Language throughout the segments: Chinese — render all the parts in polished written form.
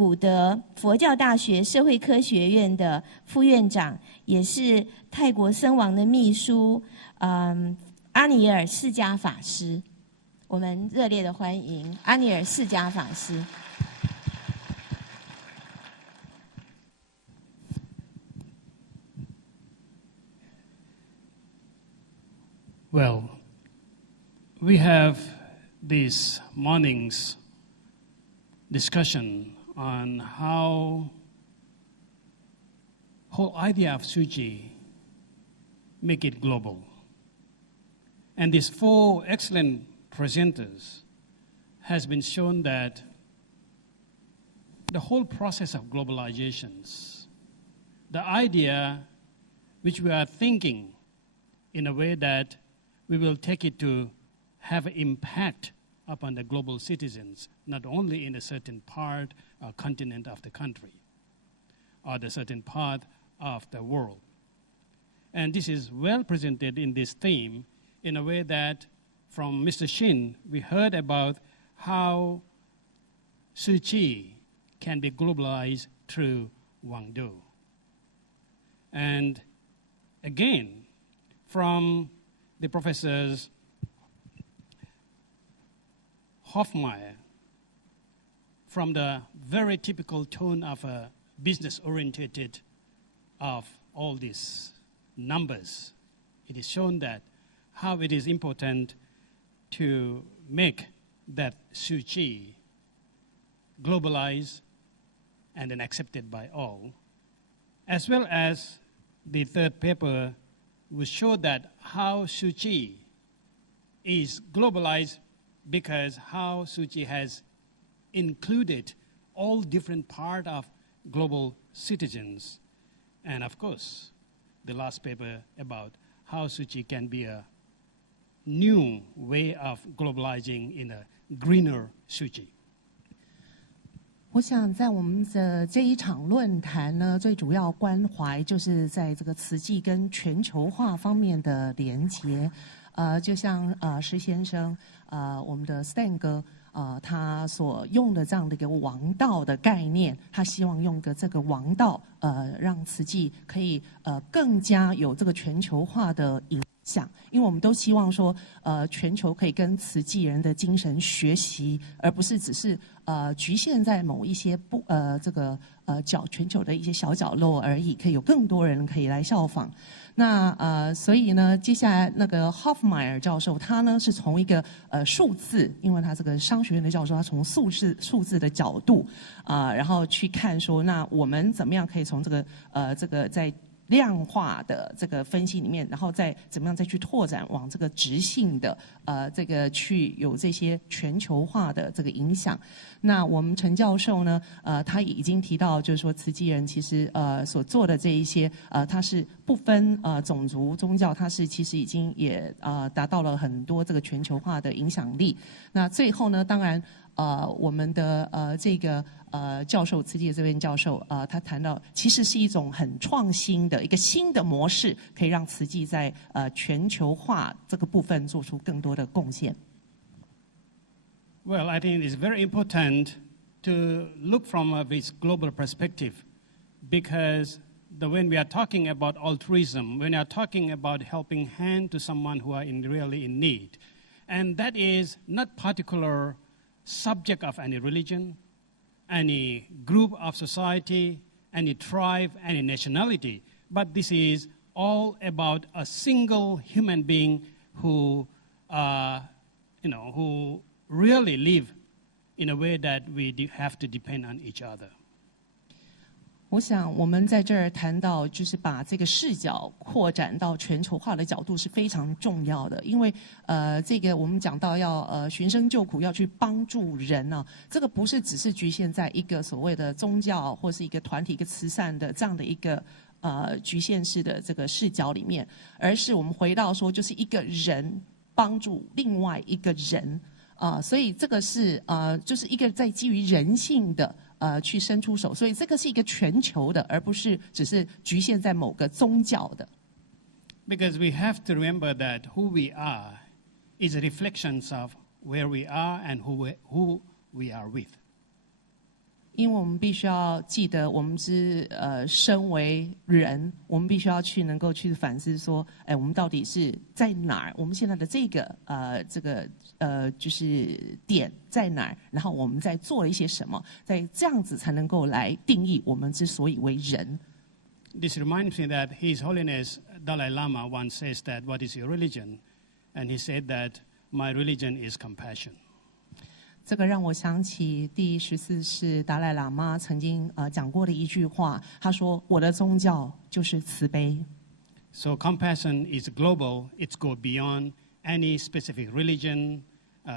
古德佛教大学社会科学院的副院长，也是泰国僧王的秘书，阿尼尔释迦法师。我们热烈的欢迎阿尼尔释迦法师。Well, we have this morning's discussion on how whole idea of Tzu Chi make it global. And these four excellent presenters has been shown that the whole process of globalizations, the idea which we are thinking in a way that we will take it to have an impact upon the global citizens, not only in a certain part or continent of the country, or the certain part of the world. And this is well presented in this theme in a way that from Mr. Shin, we heard about how Tzu Chi can be globalized through Wangdo. And again, from the professors Hoffmire, from the very typical tone of a business-oriented of all these numbers, it is shown that how it is important to make that Tzu Chi globalized and then accepted by all, as well as the third paper will show that how Tzu Chi is globalized because how Tzu Chi has included all different parts of global citizens. And of course, the last paper about how Tzu Chi can be a new way of globalizing in a greener Tzu Chi. 我想在我们的这一场论坛呢，最主要关怀就是在这个慈济跟全球化方面的连结。就像施先生，我们的 Stan 哥，他所用的这样的一个王道的概念，他希望用这个王道，让慈济可以更加有这个全球化的影响。因为我们都希望说，全球可以跟慈济人的精神学习，而不是只是局限在某一些全球的一些小角落而已，可以有更多人可以来效仿。那所以呢，接下来那个 Hoffmire 教授，他呢是从一个数字，因为他这个商学院的教授，他从数字的角度然后去看说，那我们怎么样可以从这个在量化的这个分析里面，然后再怎么样再去拓展往这个质性的这个去有这些全球化的这个影响。那我们陈教授呢，他已经提到，就是说慈济人其实所做的这一些他是不分种族宗教，他是其实已经也达到了很多这个全球化的影响力。那最后呢，当然我们的这个教授，慈济的这位教授他谈到，其实是一种很创新的一个新的模式，可以让慈济在全球化这个部分做出更多的贡献。Well, I think it's very important to look from this global perspective because when we are talking about altruism, when we are talking about helping hand to someone who are really in need, and that is not particular subject of any religion, any group of society, any tribe, any nationality, but this is all about a single human being who, who really live in a way that we have to depend on each other. 我想我们在这儿谈到，就是把这个视角扩展到全球化的角度是非常重要的，因为这个我们讲到要寻声救苦，要去帮助人啊，这个不是只是局限在一个所谓的宗教或是一个团体、一个慈善的这样的一个局限式的这个视角里面，而是我们回到说，就是一个人帮助另外一个人所以这个是就是一个在基于人性的。去伸出手，所以这个是一个全球的，而不是只是局限在某个宗教的。Because we have to remember that who we are is a reflection of where we are and who we are with. 因为我们必须要记得，我们是身为人，我们必须要能够去反思说，我们到底是在哪儿？我们现在的这个就是点在哪儿？然后我们在做了一些什么？在这样子才能够来定义我们之所以为人。This reminds me that His Holiness Dalai Lama once says that, "What is your religion?" And he said that, "My religion is compassion." 这个让我想起第14世达赖喇嘛曾经讲过的一句话，他说：“我的宗教就是慈悲。” So compassion is global. It's go beyond any specific religion,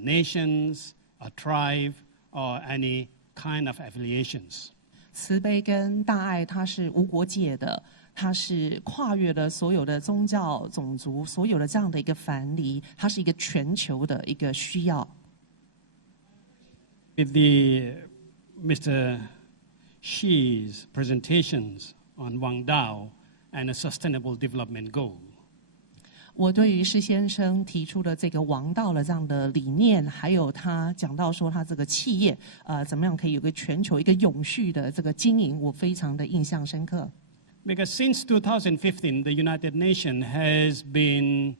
nations, a tribe, or any kind of affiliations. 慈悲跟大爱，它是无国界的，它是跨越了所有的宗教、种族，所有的这样的一个藩篱，它是一个全球的一个需要。With Mr. Xi's presentations on Wang Dao and a sustainable development goal. 我对于施先生提出的这个王道的这样的理念，还有他讲到说他这个企业怎么样可以有个全球一个永续的这个经营，我非常的印象深刻。Because since 2015, the United Nations has been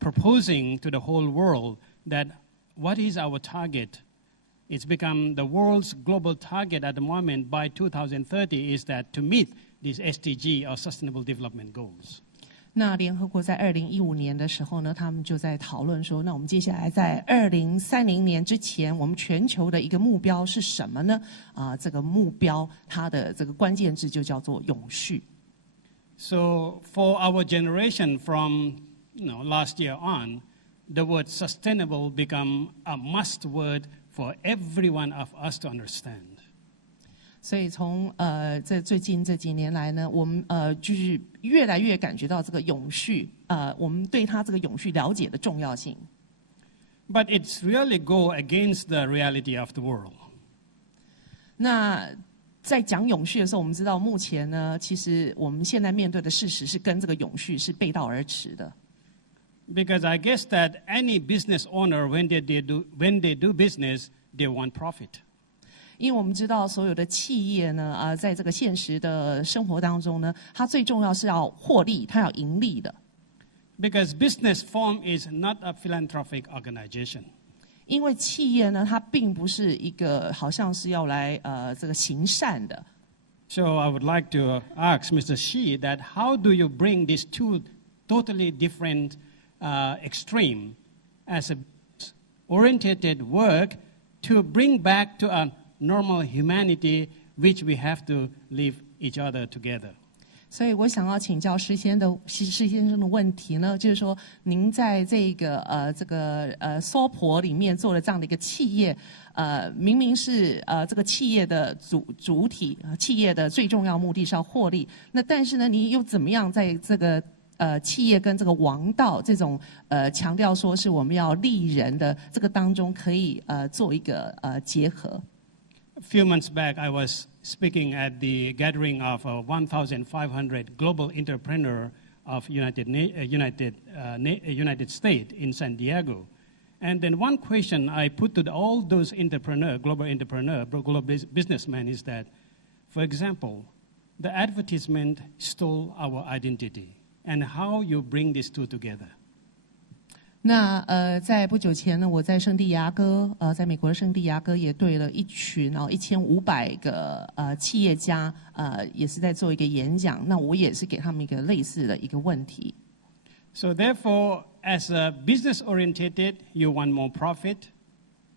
proposing to the whole world that what is our target? It's become the world's global target at the moment by 2030 is that to meet these SDG or Sustainable Development Goals. 那联合国在2015年的时候呢，他们就在讨论说，那我们接下来在2030年之前，我们全球的一个目标是什么呢？这个目标它的这个关键字就叫做永续。So for our generation from last year on, the word sustainable become a must word for every one of us to understand. 所以从这最近这几年来呢，我们就是越来越感觉到这个永续，我们对它这个永续了解的重要性。But it's really go against the reality of the world. 那在讲永续的时候，我们知道目前呢，其实我们现在面对的事实是跟这个永续是背道而驰的。Because I guess that any business owner, when they do business, they want profit. 因为我们知道所有的企业呢，在这个现实的生活当中呢，它最重要是要获利，它要盈利的。Because business firm is not a philanthropic organization. 因为企业呢，它并不是一个好像是要来这个行善的。So I would like to ask Mr. Xi that how do you bring these two totally different extreme as a oriented work to bring back to a normal humanity which we have to live each other together. 所以我想要请教施先生的问题呢，就是说您在这个娑婆里面做了这样的一个企业，明明是这个企业的主体，企业的最重要目的是要获利，那但是呢，你又怎么样在这个企业跟这个王道这种强调说是我们要利人的这个当中，可以做一个结合。A few months back, I was speaking at the gathering of 1,500 global entrepreneurs of United States in San Diego. And then one question I put to all those global businessmen is that, for example, the advertisement stole our identity. And how you bring these two together? 那在不久前呢，我在圣地亚哥，在美国的圣地亚哥也对了一群1500个企业家，也是在做一个演讲。那我也是给他们一个类似的一个问题。So therefore, as a business oriented, you want more profit.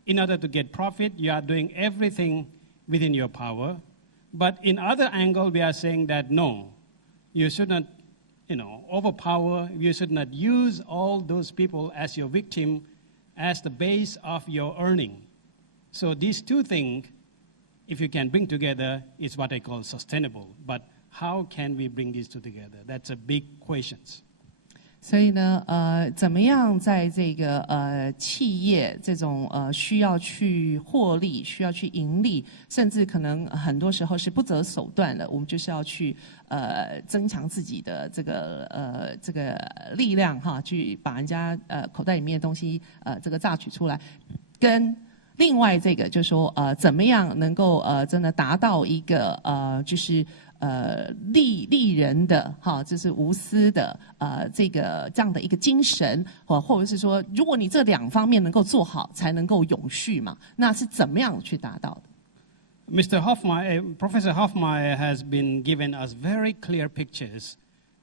In order to get profit, you are doing everything within your power. But in other angle, we are saying that no, you should not overpower, you should not use all those people as your victim, as the base of your earning. So these two things, if you can bring together, is what I call sustainable. But how can we bring these two together? That's a big question. 所以呢，怎么样在这个企业这种需要去获利、需要去盈利，甚至可能很多时候是不择手段的，我们就是要去增强自己的这个力量哈，去把人家口袋里面的东西这个榨取出来，跟另外这个就是说怎么样能够真的达到一个就是利人的就是无私的这样的一个精神，或者是说如果你这两方面能够做好，才能够永续嘛，那是怎么样去达到的？ Professor Hoffmire has been given us very clear pictures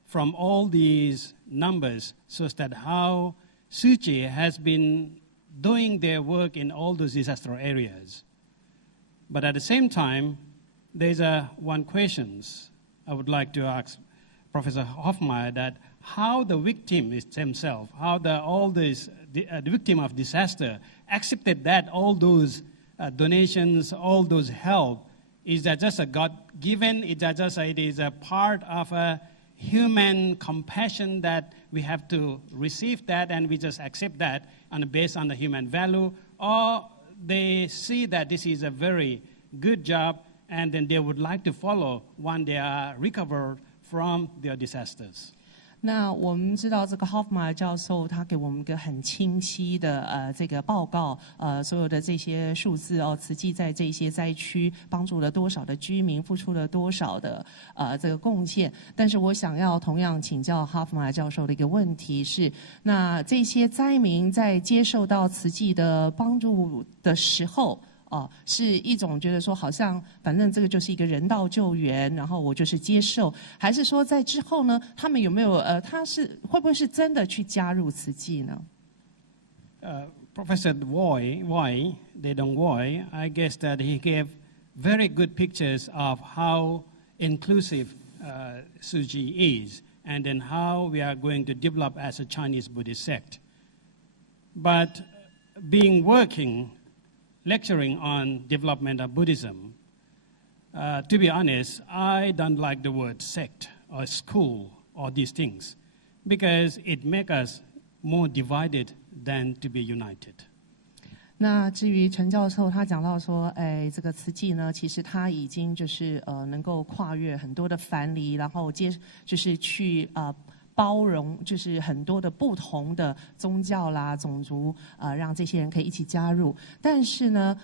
from all these numbers, so that how Tzu Chi has been doing their work in all those disaster areas. But at the same time, there's one question I would like to ask Professor Hoffmire, that how the victim is himself, how the victim of disaster accepted that all those donations, all those help, is that just a God-given? Is that just it is a part of a human compassion that we have to receive that and we just accept that and based on the human value, or they see that this is a very good job and then they would like to follow when they are recovered from their disasters. 那我们知道这个 Hoffmire 教授他给我们一个很清晰的这个报告，所有的这些数字慈济在这些灾区帮助了多少的居民，付出了多少的这个贡献。但是我想要同样请教 Hoffmire 教授的一个问题是，那这些灾民在接受到慈济的帮助的时候，是一种觉得说好像反正这个就是一个人道救援，然后我就是接受，还是说在之后呢，他们有没有会不会是真的去加入慈济呢？Professor Wai, Dedong Wai, I guess that he gave very good pictures of how inclusive Tzu Chi is, and then how we are going to develop as a Chinese Buddhist sect. But lecturing on development of Buddhism, to be honest, I don't like the word sect or school or these things, because it makes us more divided than to be united. 那至于陈教授他讲到说，这个慈济呢，其实他已经就是能够跨越很多的藩篱，然后就是去包容就是很多的不同的宗教啦、种族，让这些人可以一起加入。但是呢，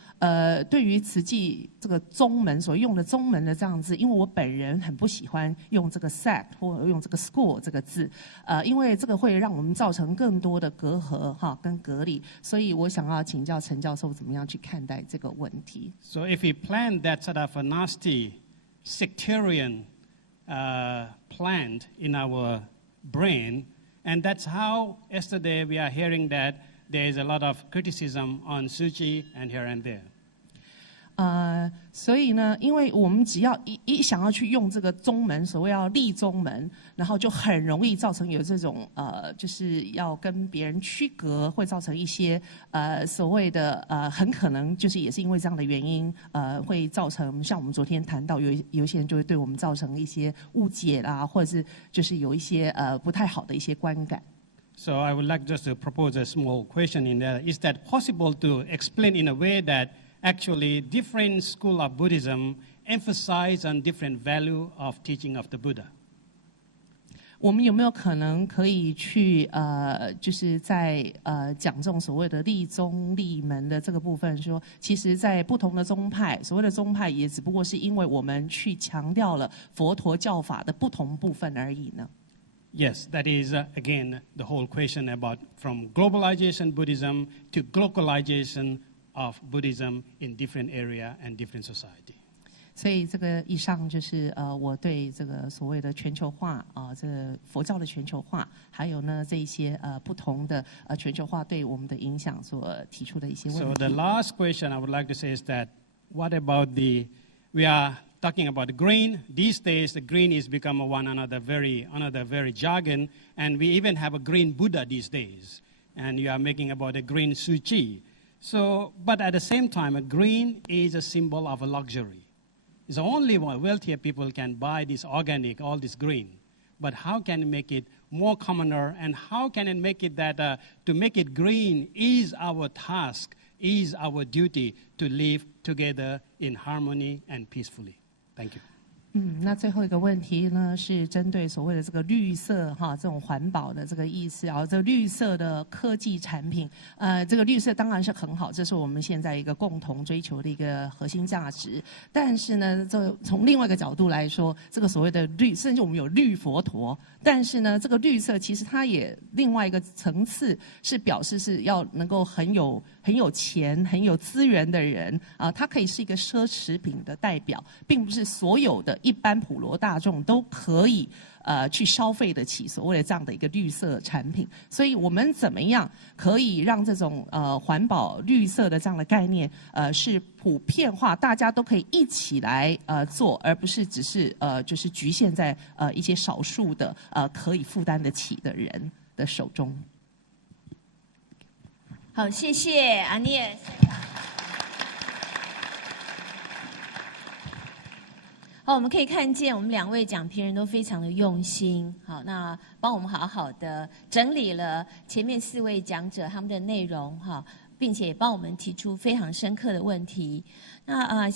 对于慈济这个宗门所用的宗门的这样子，因为我本人很不喜欢用这个 sect 或者用这个 school 这个字，因为这个会让我们造成更多的隔阂跟隔离，所以我想要请教陈教授怎么样去看待这个问题。So if we plan that sort of a nasty sectarian plant in our brain, and that's how yesterday we are hearing that there is a lot of criticism on Tzu Chi and here and there. 所以呢，因为我们只要一想要去用这个宗门，所谓要立宗门，然后就很容易造成有这种就是要跟别人区隔，会造成一些所谓的很可能就是也是因为这样的原因，会造成像我们昨天谈到有些人就会对我们造成一些误解啦，或者是就是有一些不太好的一些观感。So I would like just to propose a small question in there. Is that possible to explain in a way that actually different school of Buddhism emphasize on different value of teaching of the Buddha? 我们有没有可能可以去就是在讲这种所谓的立宗立门的这个部分，说其实在不同的宗派，所谓的宗派也只不过是因为我们去强调了佛陀教法的不同部分而已呢？Yes, that is again the whole question about from globalization Buddhism to globalization of Buddhism in different area and different society. 所以这个以上就是我对这个所谓的全球化这个佛教的全球化，还有呢这一些不同的全球化对我们的影响所提出的一些问题。So the last question I would like to say is that what about we are talking about the green. These days, the green is become another very jargon, and we even have a green Buddha these days. And you are making about a green Tzu Chi. So, but at the same time, a green is a symbol of a luxury. It's only wealthier people can buy this organic, all this green. But how can you make it more commoner, and how can it make it that to make it green is our task, is our duty to live together in harmony and peacefully. Thank you. 那最后一个问题呢，是针对所谓的这个绿色这种环保的这个意思啊，这个绿色的科技产品，这个绿色当然是很好，这是我们现在一个共同追求的一个核心价值。但是呢，这从另外一个角度来说，这个所谓的绿，甚至我们有绿佛陀，但是呢，这个绿色其实它也另外一个层次是表示是要能够很有钱、很有资源的人啊，它可以是一个奢侈品的代表，并不是所有的一般普罗大众都可以去消费得起所谓的这样的一个绿色产品。所以我们怎么样可以让这种环保绿色的这样的概念是普遍化，大家都可以一起来做，而不是只是就是局限在一些少数的可以负担得起的人的手中。好，谢谢阿聂。好，我们可以看见我们两位讲评人都非常的用心。好，那帮我们好好的整理了前面4位讲者他们的内容哈，并且也帮我们提出非常深刻的问题。那